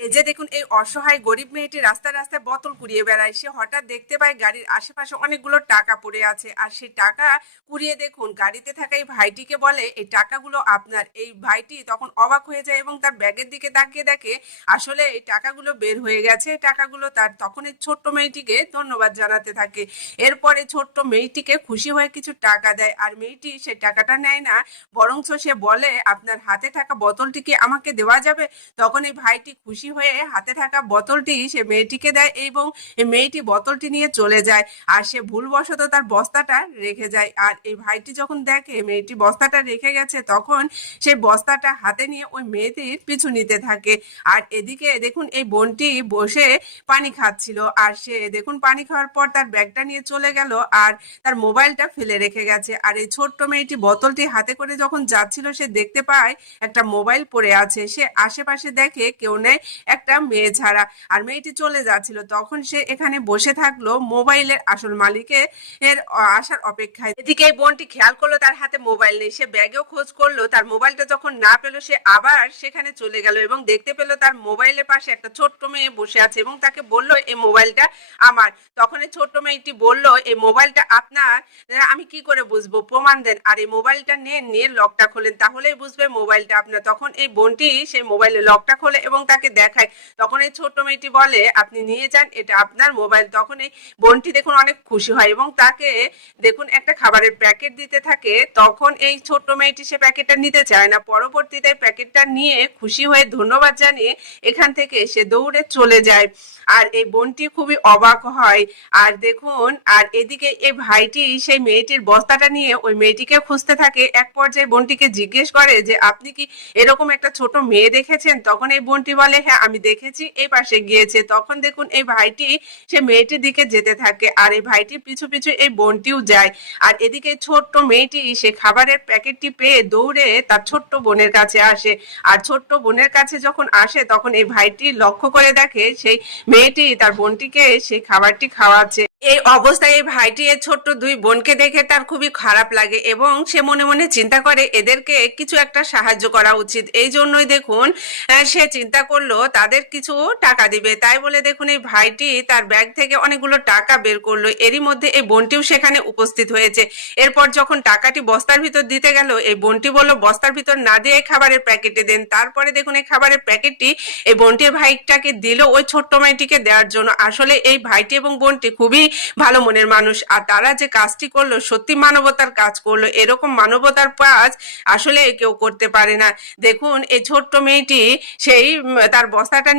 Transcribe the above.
এই যে দেখুন, এই অসহায় গরিব মেয়েটি রাস্তায় রাস্তায় বোতল কুড়িয়ে বেড়ায়। সে হঠাৎ দেখতে পায় গাড়ির আশেপাশে অনেকগুলো টাকা পড়ে আছে, আর সেই টাকা কুড়িয়ে দেখুন গাড়িতে থাকা এই ভাইটিকে বলে এই টাকাগুলো আপনার। এই ভাইটি তখন অবাক হয়ে যায় এবং তার ব্যাগের দিকে তাকিয়ে দেখে আসলে এই টাকাগুলো বের হয়ে গেছে। এই টাকাগুলো তার। তখন এই ছোট্ট মেয়েটিকে ধন্যবাদ জানাতে থাকে। এরপরে ছোট্ট মেয়েটিকে খুশি হয়ে কিছু টাকা দেয়, আর মেয়েটি সেই টাকাটা নেয় না, বরঞ্চ সে বলে আপনার হাতে থাকা বোতলটি কি আমাকে দেওয়া যাবে। তখন এই ভাইটি খুশি হয়ে হাতে থাকা বোতলটি সে মেয়েটিকে দেয় এবং এই মেয়েটি বোতলটি নিয়ে চলে যায়। আর সে ভুলবশত তার বস্তাটা রেখে যায়। আর এই ভাইটি যখন দেখে মেয়েটি বস্তাটা রেখে গেছে, তখন সেই বস্তাটা হাতে নিয়ে ওই মেয়েটির পিছু নিতে থাকে। আর এদিকে দেখুন, এই বোনটি বসে পানি খাচ্ছিল, আর সে দেখুন পানি খাওয়ার পর তার ব্যাগটা নিয়ে চলে গেল আর তার মোবাইলটা ফেলে রেখে গেছে। আর এই ছোট্ট মেয়েটি বোতলটি হাতে করে যখন যাচ্ছিল, সে দেখতে পায় একটা মোবাইল পড়ে আছে। সে আশেপাশে দেখে কেউ নেই, একটা মেয়ে ছাড়া। আর মেয়েটি চলে যাচ্ছিল, তখন সে এখানে বসে থাকলো মোবাইলের আসল মালিকের আসার অপেক্ষায়। এদিকে এই বোনটি খেয়াল করলো তার হাতে মোবাইল নেই। সে ব্যাগেও খোঁজ করলো, তার মোবাইলটা যখন না পেলো, সে আবার সেখানে চলে গেল এবং দেখতে পেলো তার মোবাইলের পাশে একটা ছোট্ট মেয়ে বসে আছে এবং তাকে বললো এই মোবাইলটা আমার। তখন এই ছোট্ট মেয়েটি বললো এই মোবাইলটা আপনার? আমি কি করে বুঝবো, প্রমাণ দেন। আর এই মোবাইলটা নিয়ে লকটা খোলেন, তাহলেই বুঝবে মোবাইলটা আপনার। তখন এই বোনটি সেই মোবাইলের লকটা খোলে এবং তাকে দেখায়। তখন এই ছোট্ট মেয়েটি বলে আপনি নিয়ে যান, এটা আপনার মোবাইল। তখন এই বোনটি দেখুন অনেক খুশি হয় এবং তাকে দেখুন একটা খাবারের প্যাকেট দিতে থাকে। তখন এই ছোট্ট মেয়েটি সে প্যাকেটটা নিতে চায় না। পরবর্তীতে প্যাকেটটা নিয়ে খুশি হয়ে ধন্যবাদ জানিয়ে এখান থেকে সে দৌড়ে চলে যায়। আর এই বোনটি খুবই অবাক হয়। আর দেখুন, আর এদিকে এই ভাইটি সেই মেয়েটির বস্তাটা নিয়ে ওই মেয়েটিকে খুঁজতে থাকে। এক পর্যায়ে বোনটিকে জিজ্ঞেস করে যে আপনি কি এরকম একটা ছোট মেয়ে দেখেছেন? তখন এই বোনটি বলে হ্যাঁ আমি দেখেছি, এই পাশে গিয়েছে। তখন দেখুন এই ভাইটি সে মেয়েটির দিকে যেতে থাকে, আর এই ভাইটির পিছু পিছু এই বোনটিও যায়। আর এদিকে ছোট্ট মেয়েটি সে খাবারের প্যাকেটটি পেয়ে দৌড়ে তার ছোট্ট বোনের কাছে আসে। আর ছোট্ট বোনের কাছে যখন আসে, তখন এই ভাইটি লক্ষ্য করে দেখে সেই মেয়েটি তার বোনটিকে সেই খাবারটি খাওয়াচ্ছে। এই অবস্থায় এই ভাইটি এর ছোট্ট দুই বোনকে দেখে তার খুবই খারাপ লাগে এবং সে মনে মনে চিন্তা করে এদেরকে কিছু একটা সাহায্য করা উচিত। এই জন্যই দেখুন সে চিন্তা করলো তাদের কিছু টাকা দিবে। তাই বলে দেখুন এই ভাইটি তার ব্যাগ থেকে অনেকগুলো টাকা বের করলো। এরই মধ্যে এই বোনটিও সেখানে উপস্থিত হয়েছে। এরপর যখন টাকাটি বস্তার ভিতর দিতে গেল, এই বোনটি বলল বস্তার ভিতর না দিয়ে খাবারের প্যাকেটে দেন। তারপরে দেখুন এই খাবারের প্যাকেটটি এই বোনটির ভাইটাকে দিল ওই ছোট্ট মেয়েটিকে দেওয়ার জন্য। আসলে এই ভাইটি এবং বোনটি খুবই ভালো মনের মানুষ, আর তারা যে কাজটি করলো সত্যি মানবতার কাজ করলো। এরকম মানবতার কাজ আসলে কেউ করতে পারে না। দেখুন এই ছোট্ট মেয়েটি সেই তার বস্তাটা নিল